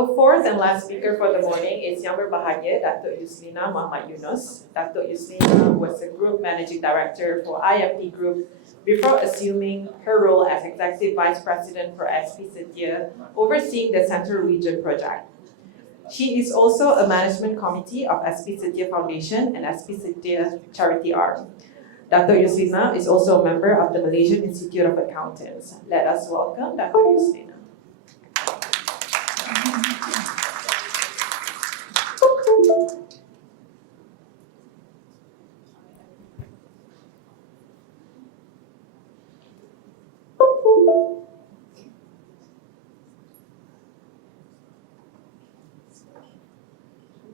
Our fourth and last speaker for the morning is YBhg, Datuk Yuslina Yunus. Datuk Yuslina was the Group Managing Director for IFP Group before assuming her role as Executive Vice President for SP Setia, overseeing the Central Region project. She is also a management committee of SP Setia Foundation and SP Setia Charity Arm. Datuk Yuslina is also a member of the Malaysian Institute of Accountants. Let us welcome Datuk Yuslina.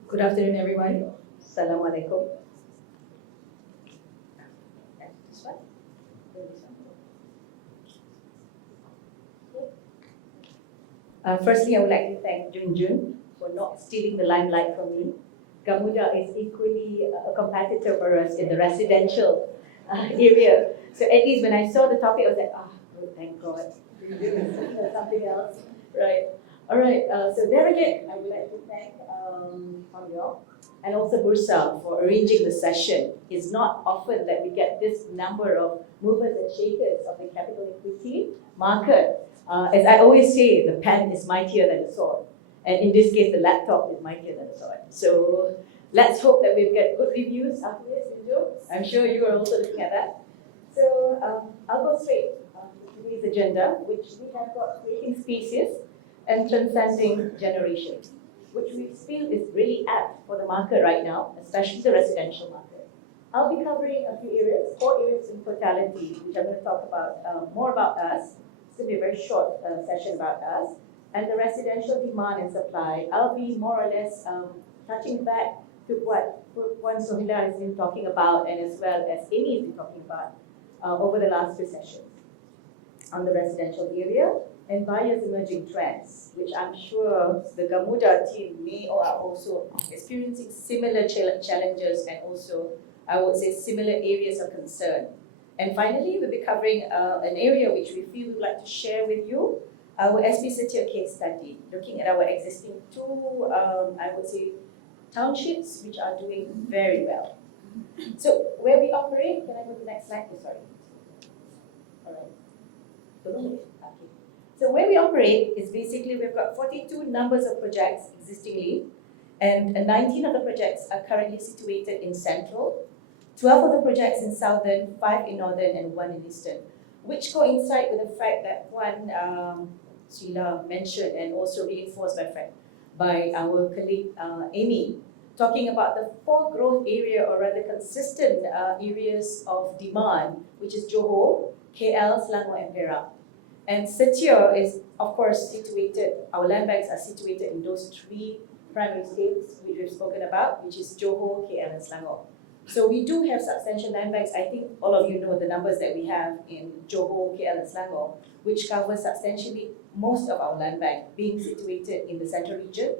Good afternoon, everyone. Assalamualaikum. Firstly, I would like to thank Jun for not stealing the limelight from me. Gamuda is equally a competitor for us in the residential area. So at least when I saw the topic, I was like, good, thank God. Something else, right? All right, so there again, I would like to thank Pamyo and also Bursa for arranging the session. It's not often that we get this number of movers and shakers of the capital equity market. As I always say, the pen is mightier than the sword. And in this case, the laptop is mightier than the sword. So let's hope that we've got good reviews after this video. I'm sure you are also looking at that. So I'll go straight to today's agenda, which we have got creating species and transcending generations, which we feel is really apt for the market right now, especially the residential market. I'll be covering a few areas, 4 areas in totality, which I'm going to talk about more about us. It's going to be a very short session about us. And the residential demand and supply, I'll be more or less touching back to what Puan Sohila has been talking about, and as well as Amy has been talking about over the last 2 sessions on the residential area and buyers' emerging trends, which I'm sure the Gamuda team may or are also experiencing similar challenges and also, I would say, similar areas of concern. And finally, we'll be covering an area which we feel we'd like to share with you, our SP Setia case study, looking at our existing 2, I would say, townships which are doing very well. So where we operate, can I go to the next slide? Oh, sorry. All right. Okay. So where we operate is basically we've got 42 numbers of projects existingly, and 19 of the projects are currently situated in central, 12 of the projects in southern, 5 in northern, and 1 in eastern, which coincide with the fact that one Sheila mentioned and also reinforced by our colleague Amy, talking about the 4 growth area or rather consistent areas of demand, which is Johor, KL, Selangor, and Perak. And Setia is, of course, situated, our land banks are situated in those 3 primary states which we've spoken about, which is Johor, KL, and Selangor. So we do have substantial land banks. I think all of you know the numbers that we have in Johor, KL, and Selangor, which cover substantially most of our land bank being situated in the central region.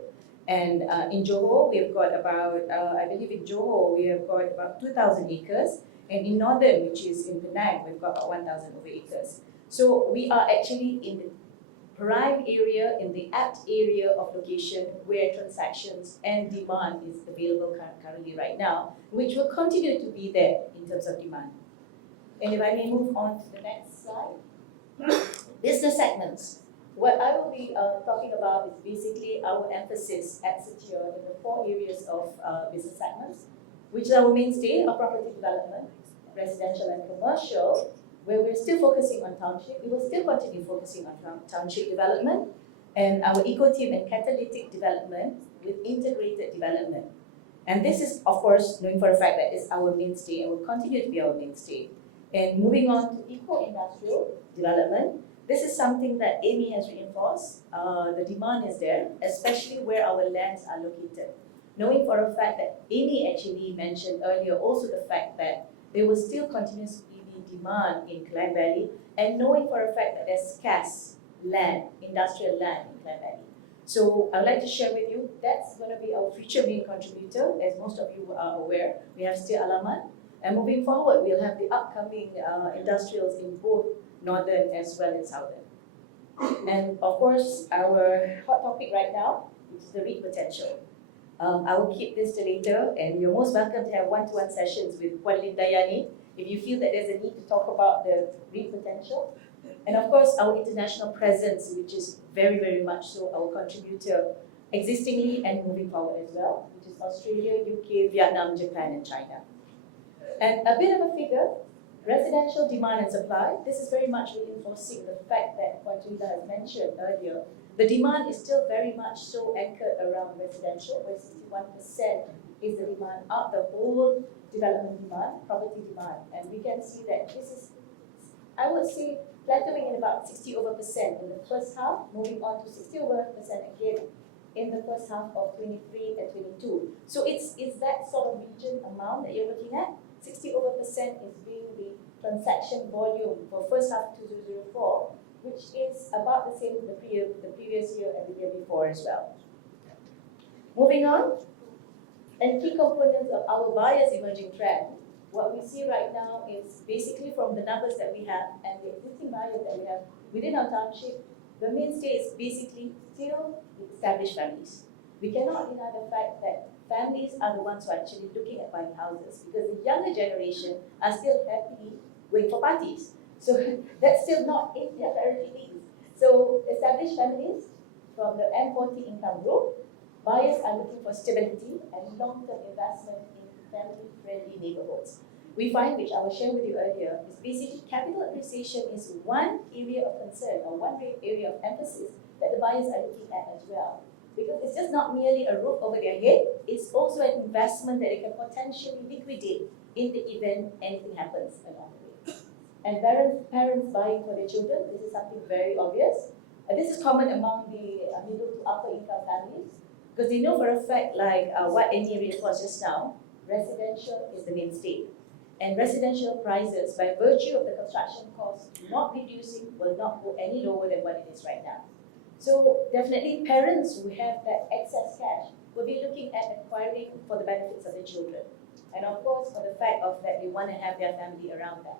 And in Johor, we've got about, I believe in Johor, we have got about 2,000 acres. And in northern, which is in Penang, we've got about 1,000 over acres. So we are actually in the prime area, in the apt area of location where transactions and demand is available currently right now, which will continue to be there in terms of demand. And if I may move on to the next slide. Business segments. What I will be talking about is basically our emphasis at Setia in the 4 areas of business segments, which is our mainstay of property development, residential and commercial, where we're still focusing on township. We will still continue focusing on township development, and our eco-team and catalytic development with integrated development. And this is, of course, knowing for a fact that it's our mainstay and will continue to be our mainstay. And moving on to eco-industrial development, this is something that Amy has reinforced. The demand is there, especially where our lands are located. Knowing for a fact that Amy actually mentioned earlier also the fact that there will still continuously be demand in Klang Valley, and knowing for a fact that there's scarce land, industrial land in Klang Valley. So I would like to share with you, that's going to be our future main contributor. As most of you are aware, we have still Alaman. And moving forward, we'll have the upcoming industrials in both northern as well as southern. And of course, our hot topic right now which is the REIT potential. I will keep this to later, and you're most welcome to have one-to-one sessions with Puan Lindayani if you feel that there's a need to talk about the REIT potential. And of course, our international presence, which is very, very much so our contributor existingly and moving forward as well, which is Australia, UK, Vietnam, Japan, and China. And a bit of a figure, residential demand and supply. This is very much reinforcing the fact that what Rita has mentioned earlier. The demand is still very much so anchored around residential, where 61% is the demand of the whole development demand, property demand. And we can see that this is, I would say, plateauing in about 60% in the first half, moving on to 60% again in the first half of 23 and 22. So it's that sort of region amount that you're looking at. 60% is being the transaction volume for first half 2004, which is about the same as the previous year and the year before as well. Moving on, and key components of our buyers' emerging trend. What we see right now is basically from the numbers that we have and the existing buyers that we have within our township, the mainstay is basically still established families. We cannot deny the fact that families are the ones who are actually looking at buying houses because the younger generation are still happily going for parties. So that's still not in their priority list. So established families from the M40 income group, buyers are looking for stability and long-term investment in family-friendly neighborhoods. We find, which I will share with you earlier, is basically capital appreciation is one area of concern or one area of emphasis that the buyers are looking at as well. Because it's just not merely a roof over their head, it's also an investment that they can potentially liquidate in the event anything happens along the way. And parents buying for their children, this is something very obvious. This is common among the middle to upper income families because they know for a fact, like what Annie reinforced just now, residential is the mainstay. And residential prices, by virtue of the construction costs not reducing, will not go any lower than what it is right now. So definitely parents who have that excess cash will be looking at acquiring for the benefits of their children. And of course, for the fact of that they want to have their family around them.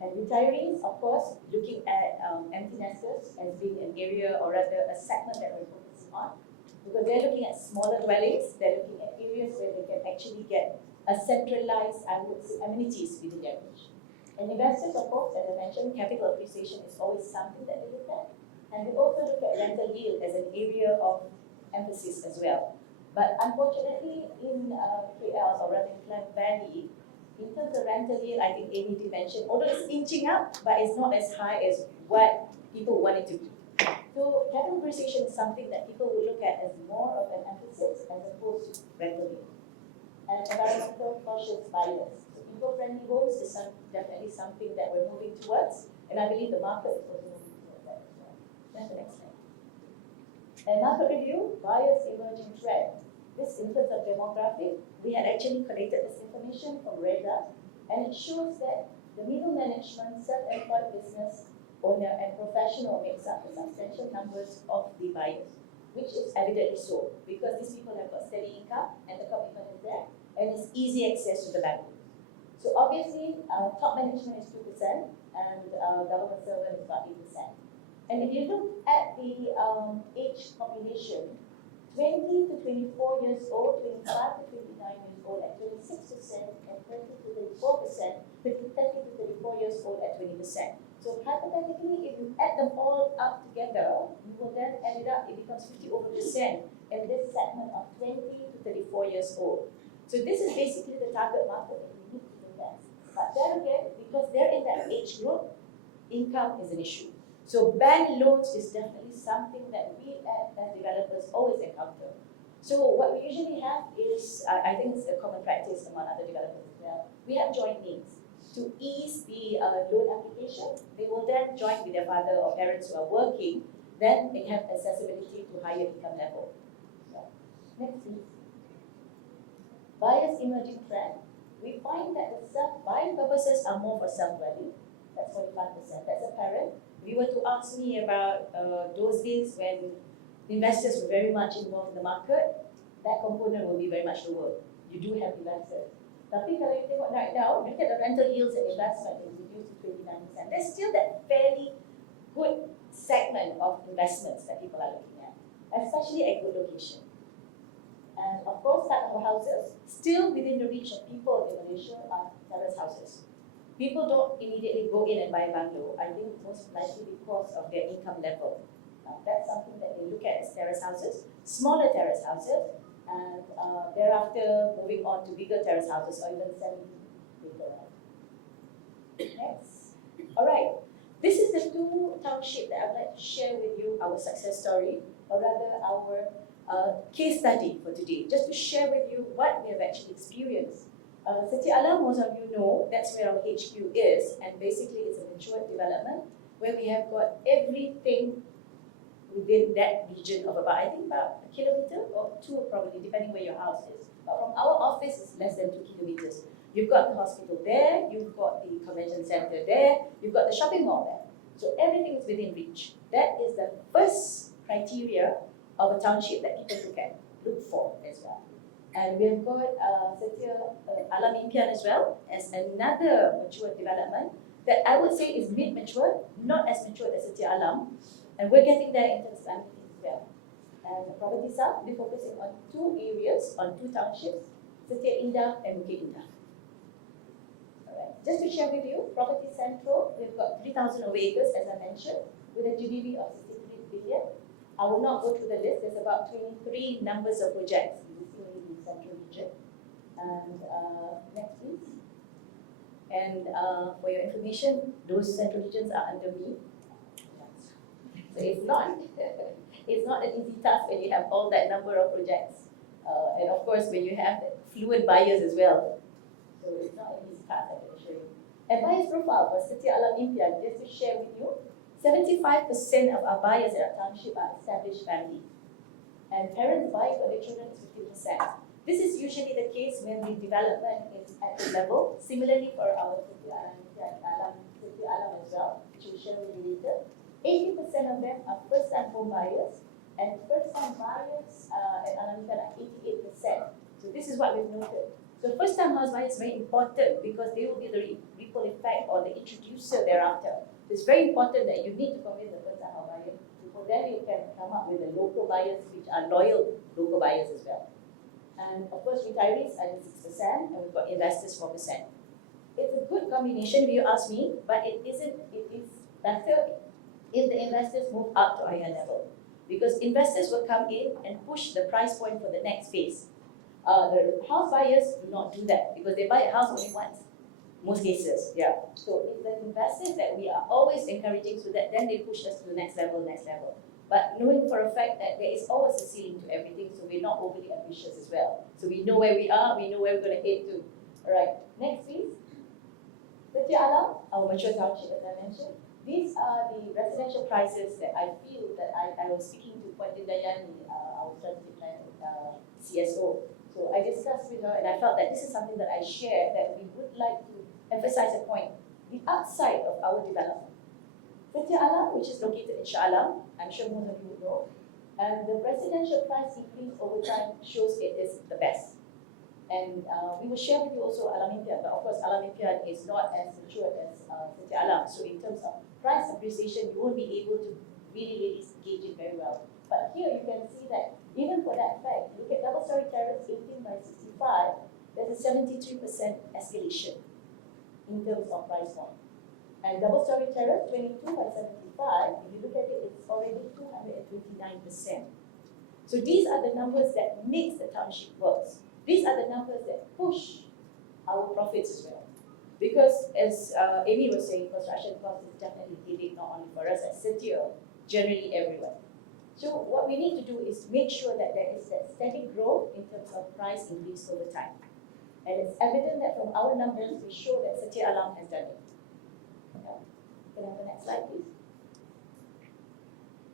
And retirees, of course, looking at empty nesters as being an area or rather a segment that we're focusing on. Because they're looking at smaller dwellings, they're looking at areas where they can actually get a centralized amenities within their reach. And investors, of course, as I mentioned, capital appreciation is always something that they look at. And we also look at rental yield as an area of emphasis as well. But unfortunately, in KL or rather in Klang Valley, in terms of rental yield, I think Amy did mention, although it's inching up, but it's not as high as what people want it to be. So capital appreciation is something that people will look at as more of an emphasis as opposed to rental yield. And environmental cautious buyers. So eco-friendly homes is definitely something that we're moving towards, and I believe the market is also moving towards that as well. That's the next slide. And market review, buyers emerging trend. This in terms of demographic, we had actually collected this information from REDA, and it shows that the middle management, self-employed business owner and professional makes up the substantial numbers of the buyers, which is evidently so, because these people have got steady income and the commitment is there, and it's easy access to the bank. So obviously, top management is 2%, and government servant is about 8%. And if you look at the age population, 20 to 24 years old, 25 to 29 years old at 26%, and 30 to 34%, 30 to 34 years old at 20%. So hypothetically, if you add them all up together, you will then add it up, it becomes 50% in this segment of 20 to 34 years old. So this is basically the target market that we need to look at. But then again, because they're in that age group, income is an issue. So bank loans is definitely something that we as developers always encounter. So what we usually have is, I think it's a common practice among other developers as well, we have joint names. To ease the loan application, they will then join with their father or parents who are working, then they have accessibility to higher income level. Yeah. Next please. Buyers emerging trend. We find that the self-buying purposes are more for self-dwelling. That's 45%. That's apparent. If you were to ask me about those days when investors were very much involved in the market, that component will be very much lower. You do have investors. Tapi kalau you tengok right now, look at the rental yields and investment is reduced to 29%. There's still that fairly good segment of investments that people are looking at, especially actually a good location. And of course, type of houses still within the reach of people in Malaysia are terrace houses. People don't immediately go in and buy a bungalow, I think most likely because of their income level. That's something that they look at as terrace houses, smaller terrace houses, and thereafter moving on to bigger terrace houses or even semi-bigger. Next. All right. This is the two township that I'd like to share with you our success story, or rather our case study for today, just to share with you what we have actually experienced. Setia Alam, most of you know, that's where our HQ is, and basically it's a mature development where we have got everything within that region of about, I think about a kilometer or two probably, depending where your house is. But from our office, it's less than 2 kilometers. You've got the hospital there, you've got the convention center there, you've got the shopping mall there. So everything is within reach. That is the first criteria of a township that people look for as well. And we have got Setia Alam Impian as well as another mature development that I would say is mid-mature, not as mature as Setia Alam. And we're getting there in terms of amenities as well. And the property sub, we're focusing on two areas, on two townships, Setia Indah and Bukit Indah. Alright, just to share with you, Property Central, we've got 3,000 over acres, as I mentioned, with a GDP of 63 billion. I will not go through the list, there's about 23 numbers of projects in the central region. And next please. And for your information, those central regions are under me. So it's not an easy task when you have all that number of projects. And of course, when you have fluent buyers as well. So it's not an easy task, I can assure you. And buyers profile for Setia Alam Impian, just to share with you, 75% of our buyers at our township are established family. And parents buy for their children is 50%. This is usually the case when the development is at the level. Similarly for our Setia Alam as well, which we'll share with you later. 80% of them are first-time home buyers, and first-time buyers at Alam Impian are 88%. So this is what we've noted. So first-time house buyers is very important because they will be the ripple effect or the introducer thereafter. It's very important that you need to convince the first-time home buyer. Before then you can come up with the local buyers, which are loyal local buyers as well. And of course, retirees are 6%, and we've got investors 4%. It's a good combination, if you ask me, but it is better if the investors move up to a higher level. Because investors will come in and push the price point for the next phase. The house buyers do not do that because they buy a house only once, most cases, yeah. So it's the investors that we are always encouraging so that then they push us to the next level. But knowing for a fact that there is always a ceiling to everything, so we're not overly ambitious as well. So we know where we are, we know where we're going to head to. All right, next please. Setia Alam, our mature township as I mentioned. These are the residential prices that I feel that I was speaking to Puan Dayani, our strategic plan CSO. So I discussed with her and I felt that this is something that I share that we would like to emphasize a point. The upside of our development. Setia Alam, which is located in Shah Alam, I'm sure most of you would know, and the residential price increase over time shows it is the best. And we will share with you also Alam Impian, but of course Alam Impian is not as mature as Setia Alam. So in terms of price appreciation, you won't be able to really gauge it very well. But here you can see that even for that fact, look at double story terrace 18 by 65, there's a 73% escalation in terms of price point. And double story terrace 22 by 75, if you look at it, it's already 229%. So these are the numbers that makes the township works. These are the numbers that push our profits as well. Because as Amy was saying, construction cost is definitely headache not only for us at Setia, generally everywhere. So what we need to do is make sure that there is that steady growth in terms of price increase over time. And it's evident that from our numbers, we show that Setia Alam has done it. Yeah. Can I have the next slide, please?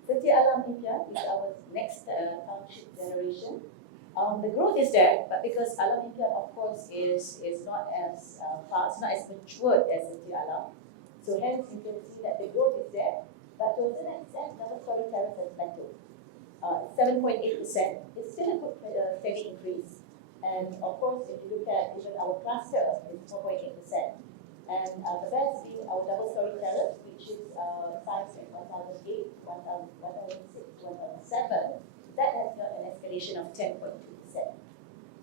Setia Alam Impian is our next township generation. The growth is there, but because Alam Impian, of course, is not as fast, not as matured as Setia Alam. So hence, you can see that the growth is there, but to a certain extent, double story terrace has plateaued. 7.8%, it's still a good steady increase. And of course, if you look at even our cluster, it's 4.8%. And the best being our double story terrace, which is sized at 1008, 1006, 1007. that has got an escalation of 10.2%.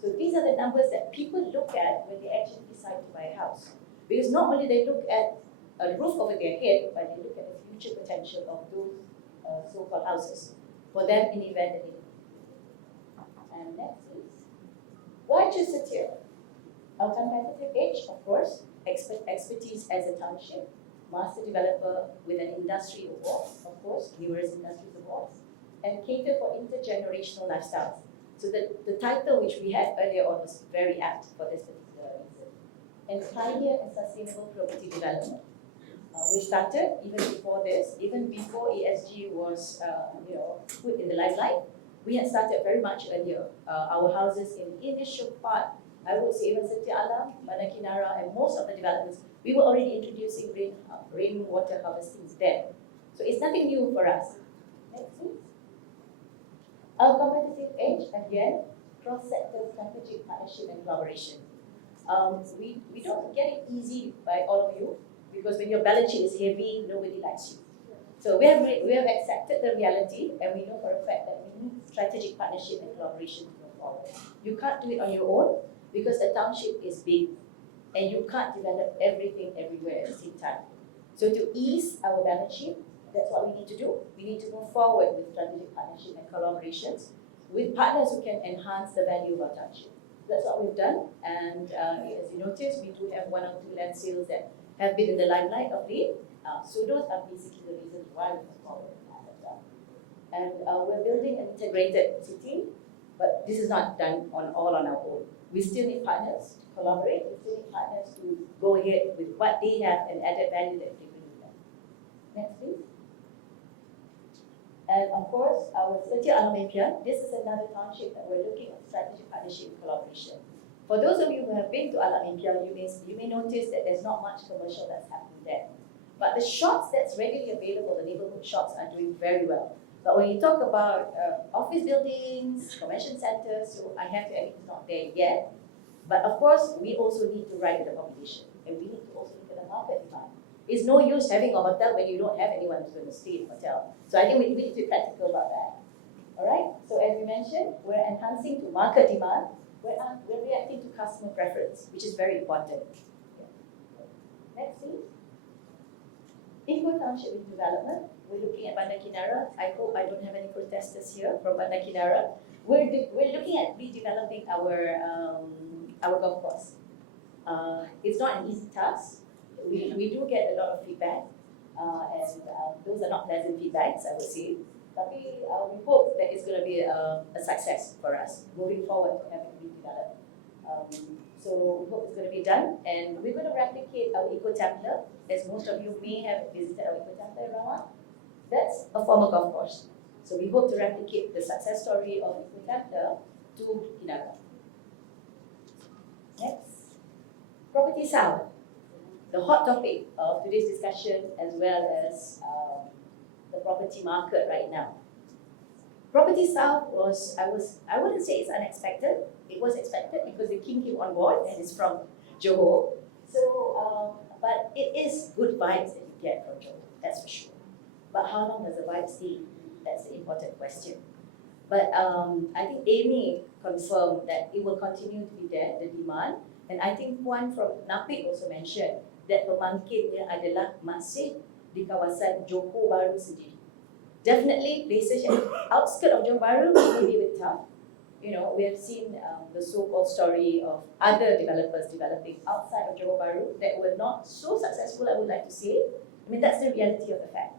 So these are the numbers that people look at when they actually decide to buy a house. Because not only they look at a roof over their head, but they look at the future potential of those so-called houses for them in the event that they need. And next is, why choose Setia? Our competitive edge, of course, expertise as a township, master developer with an industry award, of course, numerous industry awards, and cater for intergenerational lifestyles. So the title which we had earlier on was very apt for this particular reason. And pioneer and sustainable property development. We started even before this, even before ESG was put in the limelight. We had started very much earlier. Our houses in the initial part, I would say even Setia Alam, Bandar Kinara, and most of the developments, we were already introducing rainwater harvesting there. So it's nothing new for us. Next, please. Our competitive edge, again, cross-sector strategic partnership and collaboration. We don't get it easy by all of you, because when your balance sheet is heavy, nobody likes you. So we have accepted the reality, and we know for a fact that we need strategic partnership and collaboration to move forward. You can't do it on your own, because the township is big, and you can't develop everything everywhere at the same time. So to ease our balance sheet, that's what we need to do. We need to move forward with strategic partnership and collaborations with partners who can enhance the value of our township. That's what we've done, and as you notice, we do have 1 or 2 land sales that have been in the limelight of late. So those are basically the reasons why we move forward with that as well. And we're building an integrated city, but this is not done all on our own. We still need partners to collaborate. We still need partners to go ahead with what they have and added value that they bring with them. Next, please. And of course, our Setia Alam, this is another township that we're looking at strategic partnership and collaboration. For those of you who have been to Alam, you may notice that there's not much commercial that's happening there. But the shops that's readily available, the neighborhood shops, are doing very well. But when you talk about office buildings, convention centers, so I have to admit it's not there yet. But of course, we also need to ride with the population, and we need to also look at the market demand. It's no use having a hotel when you don't have anyone who's going to stay in the hotel. So I think we need to be practical about that. All right. So as we mentioned, we're enhancing to market demand. We're reacting to customer preference, which is very important. Next, please. Eco township development. We're looking at Bandar Kinara. I hope I don't have any protesters here from Bandar Kinara. We're looking at redeveloping our golf course. It's not an easy task. We do get a lot of feedback, and those are not pleasant feedbacks, I would say. But we hope that it's going to be a success for us moving forward to having redeveloped. So we hope it's going to be done, and we're going to replicate our Eco Templar, as most of you may have visited our Eco Templar in Rawang. That's a former golf course. So we hope to replicate the success story of Eco Templar to Kinara. Next, Property South. The hot topic of today's discussion, as well as the property market right now. Property South was, I wouldn't say it's unexpected. It was expected because the king came on board and is from Johor. So, but it is good vibes that you get from Johor, that's for sure. But how long does the vibe stay? That's the important question. But I think Amy confirmed that it will continue to be there, the demand. And I think Puan from Napik also mentioned that pemangkitnya adalah masih di kawasan Johor Bahru sendiri. Definitely places outskirts of Johor Bahru will be a bit tough. You know, we have seen the so-called story of other developers developing outside of Johor Bahru that were not so successful, I would like to say. I mean, that's the reality of the fact.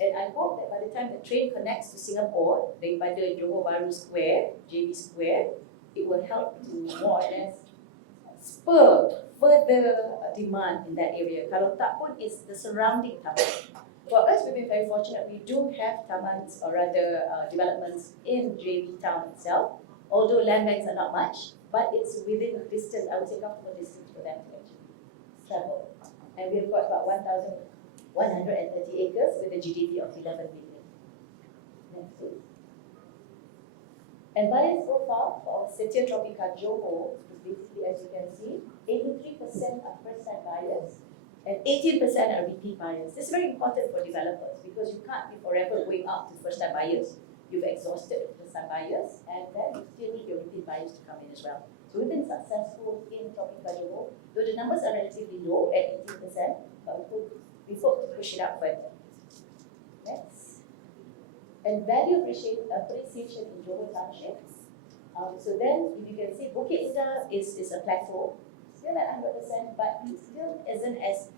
And I hope that by the time the train connects to Singapore, daripada Johor Bahru Square, JB Square, it will help to more or less spur further demand in that area. Kalau tak pun, it's the surrounding taman. For us, we've been very fortunate. We do have tamans, or rather developments in JB town itself. Although land banks are not much, but it's within a distance, I would say comfortable distance for them to actually travel. And we've got about 1,130 acres with a GDP of 11 million. Next, please. And buyers profile for Setia Tropika Johor is basically, as you can see, 83% are first-time buyers and 18% are repeat buyers. This is very important for developers because you can't be forever going up to first-time buyers. you've exhausted the first-time buyers, and then you still need your repeat buyers to come in as well. So we've been successful in talking about the role, though the numbers are relatively low at 18%, but we hope to push it up further. Next. And value appreciation in Johor Township. So then, if you can see, Bukit Indah is a plateau, still at 100%, but it still isn't as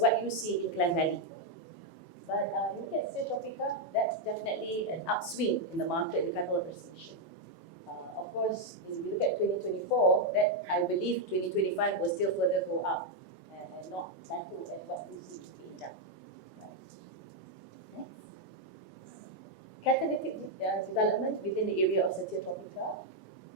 what you see in Klang Valley. But look at Setia Tropika, that's definitely an upswing in the market, the capital appreciation. Of course, if you look at 2024, that I believe 2025 will still further go up and not plateau at what you see in Indah. Right. Next. Catalytic development within the area of Setia Tropika.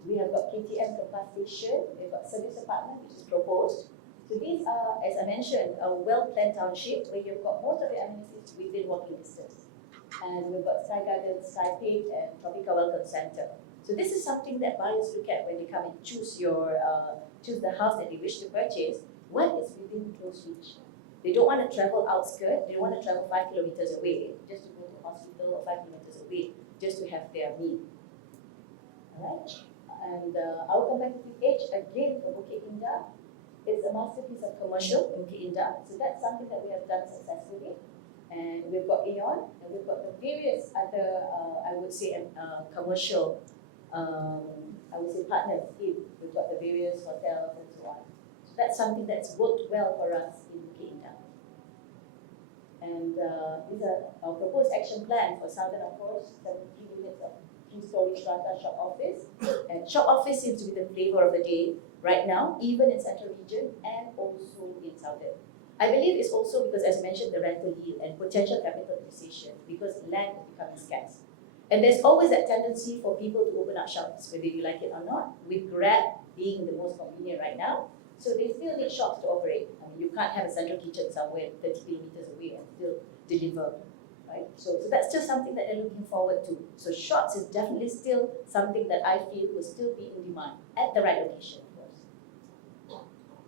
We have got KTM Kapal Station, we've got service apartment which is proposed. So these are, as I mentioned, a well-planned township where you've got most of the amenities within walking distance. And we've got Sky Garden, Sky Pit, and Tropika Welcome Center. So this is something that buyers look at when they come and choose the house that they wish to purchase. What is within close reach? They don't want to travel outskirts, they don't want to travel 5 kilometers away just to go to hospital or 5 kilometers away just to have their meal. Alright? And our competitive edge again for Bukit Indah is a masterpiece of commercial in Bukit Indah. So that's something that we have done successfully. And we've got Aeon, and we've got the various other, I would say, commercial, partners in. We've got the various hotels and so on. So that's something that's worked well for us in Bukit Indah. And these are our proposed action plan for Southern, of course, 73 units of 3-story strata shop office. And shop office seems to be the flavor of the day right now, even in Central Region and also in Southern. I believe it's also because, as I mentioned, the rental yield and potential capital appreciation because land is becoming scarce. And there's always that tendency for people to open up shops, whether you like it or not, with Grab being the most convenient right now. So they still need shops to operate. I mean, you can't have a central kitchen somewhere 30 kilometers away and still deliver. Right? So that's just something that they're looking forward to. So shops is definitely still something that I feel will still be in demand at the right location, of course.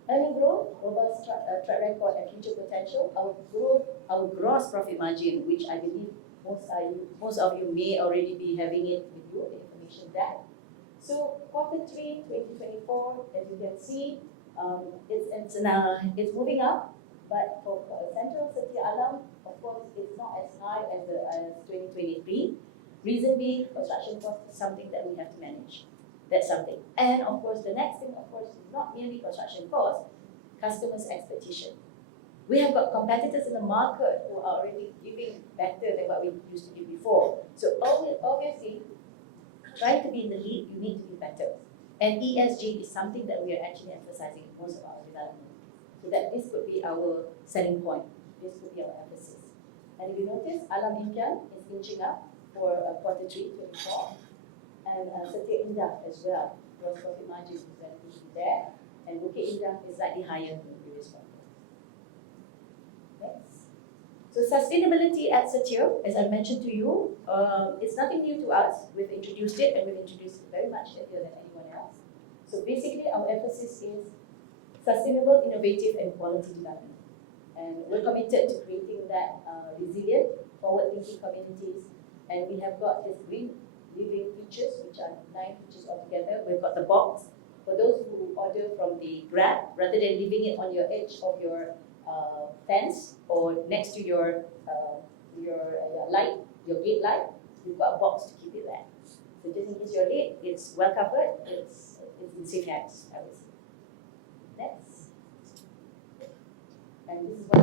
Earning growth, robust track record and future potential. Our gross profit margin, which I believe most of you may already be having it with you, the information there. So Q3 2024, as you can see, it's moving up. But for Central Setia Alam, of course, it's not as high as 2023. Reason being, construction cost is something that we have to manage. That's something. And of course, the next thing, of course, is not merely construction cost, customers' expectation. We have got competitors in the market who are already giving better than what we used to give before. So obviously, trying to be in the lead, you need to be better. And ESG is something that we are actually emphasizing in most of our development. So that this could be our selling point. This could be our emphasis. And if you notice, Alam Impian is inching up for Q3 24, and Setia Indah as well. Gross profit margin is relatively there, and Bukit Indah is slightly higher than the previous one. Next. So sustainability at Setia, as I mentioned to you, it's nothing new to us. We've introduced it, and we've introduced it very much earlier than anyone else. So basically, our emphasis is sustainable, innovative, and quality development. And we're committed to creating that resilient, forward-thinking communities. And we have got these green living features, which are 9 features altogether. We've got the box for those who order from the Grab, rather than leaving it on your edge of your fence or next to your light, your gate light. We've got a box to keep it there. So just in case you're late, it's well covered. It's in safe hands, I would say. Next. And this is what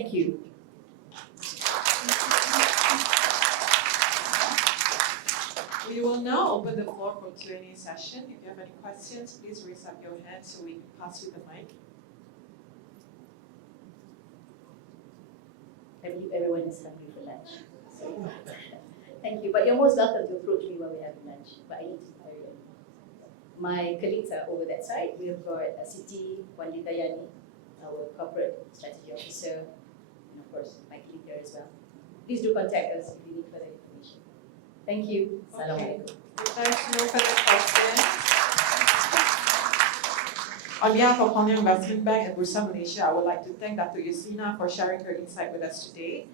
Thank you. We will now open the floor for Q&A session. If you have any questions, please raise up your hand so we can pass you the mic. I believe everyone is hungry for lunch. So, thank you. But you're most welcome to approach me while we're having lunch. But I need to hurry in. My colleagues are over that side. We have got Siti Wanditayani, our corporate strategy officer, and of course, my colleague here as well. Please do contact us if you need further information. Thank you. Okay. If there's no further questions, on behalf of Hong Leong Investment Bank and Bursa Malaysia, I would like to thank Datuk Yuslina for sharing her insight with us today.